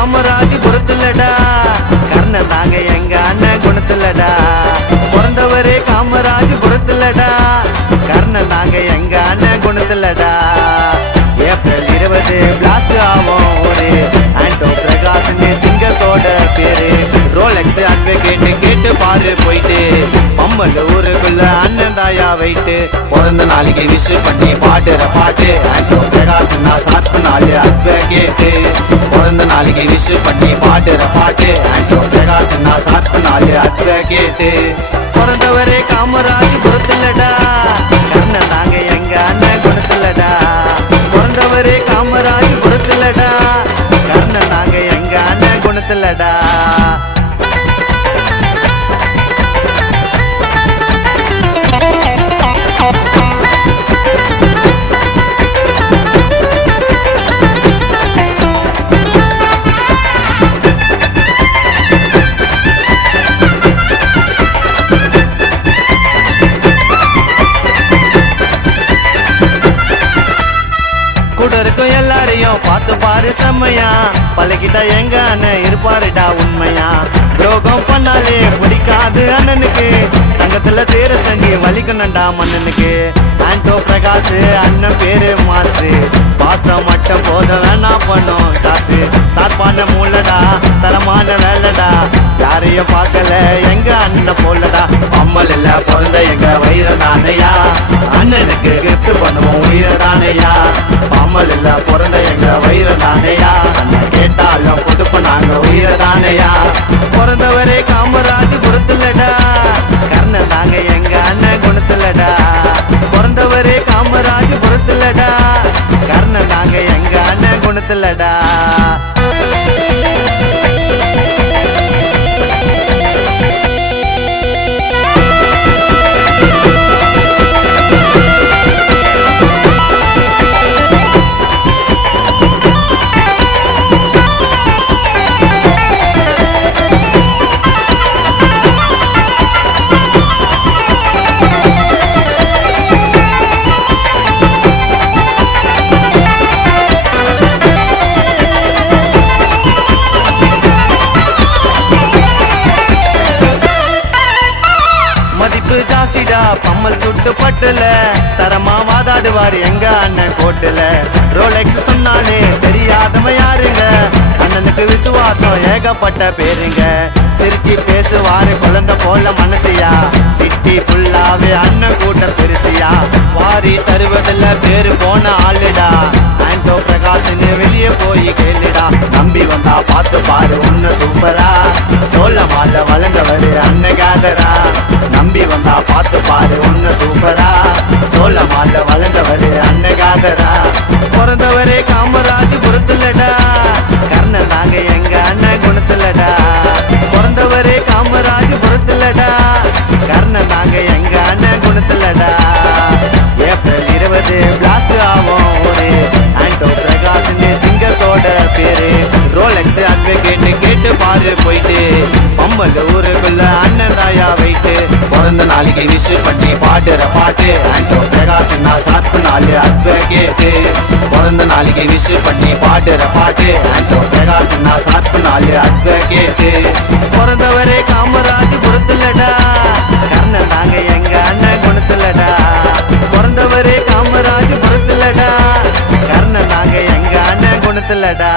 காமராஜ் குணத்துலடா, கர்ணன் தாங்க எங்க அண்ணன் குணத்துலடா. பிறந்தவரே காமராஜ் குணத்துலடா, கர்ணன் தாங்க எங்க அண்ணன் குணத்துலடா. ஏப்ரல் 20 பிளாஸ்ட் ஆகும் ஒரு ஆண்டோ பிரகாஷ் சிங்கத்தோட பேரு. ரோலெக்ஸ் அட்வொகேட் கேட்டு பாரு போயிட்டு, பம்மல் ஊருக்குள்ள அண்ணன் தாயா வைட்டு. பிறந்த நாளைக்கு விஷ் பண்ணி பாடுற பாட்டு ஆண்டோ பிரகாஷ் நான் சாத்து நாள் அட்வொகேட்டு. பிறந்த நாளைக்கு விஷ் பண்ணி பாடுற பாட்டு ஆண்டோ பிரகாஷ் நான் சாத்து நாள் அட்வொகேட்டு. பிறந்தவரே காமராஜ் குணத்துலடா, கர்ணன் தாங்க எங்க அண்ணன் குணத்துலடா. பிறந்தவரே காமராஜ் குணத்துலடா, கர்ணன் தாங்க எங்க அண்ணன் குணத்துலடா. கூட இருக்கும் எல்லாரையும் பார்த்து பாரு செம்மையா, பழகிட்டா எங்க அண்ணன் இருப்பாருடா உண்மையா. துரோகம் பண்ணாலே பிடிக்காது அண்ணனுக்கு, தங்கத்துல தேர செஞ்சு வலிக்கணும்டா மன்னனுக்கு. ஆண்டோ பிரகாஷ் அண்ணன் பேரு மாசு, பாசம் மட்டும் போத வேணா பண்ணும் காசு. சாப்பான மூலடா, தரமான வேலைடா, யாரையும் பார்க்கல எங்க அண்ணன் போலடா. அம்மல் இல்ல பிறந்த எங்க வயிறதானையா, அண்ணனுக்கு கிஃப்ட் பண்ணுவோம் உயிரதானையா. அம்மல் இல்ல பிறந்த எங்க வயிறதானையா, அண்ணன் கேட்டாலும் கொடுப்ப நாங்க உயிரதானையா. பிறந்தவரே காமராஜ் குணத்துலடா, கர்ணன் தாங்க எங்க அண்ணன் குணத்துலடா. பிறந்தவரே காமராஜ் குணத்துலடா, கர்ணன் தாங்க எங்க அண்ணன் குணத்துலடா. ஜாஸ்திடா பம்மல் சுட்டு பட்டுல, தரமா வாதாடுவார் எங்க அண்ணன் கோட்டுல. ரோலெக்ஸ் சொன்னாலே தெரியாதவன் யாருங்க, அண்ணனுக்கு விசுவாசம் ஏகப்பட்ட பேருங்க. சிரிச்சு பேசுவாரு குழந்தை போல மனசியா, சிட்டி ஃபுல்லாவே அண்ணன் கூட்டம் பெருசியா. வாரி தருவதில்ல பேரு போன ஆளுடா, ஆண்டோ பிரகாஷ்னு வெளியே போய் கேளுடா. நம்பி வந்தா பார்த்து பாரு உன்ன சூப்பரா, சோழமால வளர்ந்தவரு அண்ணகாதரா. நம்பி வந்தா பார்த்து பாரு உன்ன சூப்பரா, சோழமால வளர்ந்தவரு அண்ணகாதரா. பிறந்தவரே காமராஜ் குணத்துலடா, கர்ணன் தாங்க எங்க அண்ணன் குணத்துலடா. பிறந்தவரே காமராஜ் குணத்துலடா, கர்ணன் தாங்க எங்க அண்ணன் குணத்துலடா. ஏப்ரல் 20 பிளாஸ்ட் ஆகும் ஒரு ஆண்டோ பிரகாஷ் சிங்கத்தோட பேரு. ரோலெக்ஸ் அட்வொகேட் கேட்டு பாரு போயிட்டு, பம்மல் ஊருக்குள்ள அண்ணன் தாயா வைட்டு. பிறந்த நாளைக்கு விஷ் பண்ணி பாடுற பாட்டு ஆண்டோ பிரகாஷ் நான் சாத்து நாள் அட்வொகேட்டு. பிறந்த நாளைக்கு விஷ் பண்ணி பாடுற பாட்டு ஆண்டோ பிரகாஷ் நான் சாத்து நாள் அட்வொகேட்டு. பிறந்தவரே காமராஜ் குணத்துலடா, கர்ணன் தாங்க எங்க அண்ணன் குணத்துலடா. பிறந்தவரே காமராஜ் குணத்துலடா, கர்ணன் தாங்க எங்க அண்ணன் குணத்துலடா.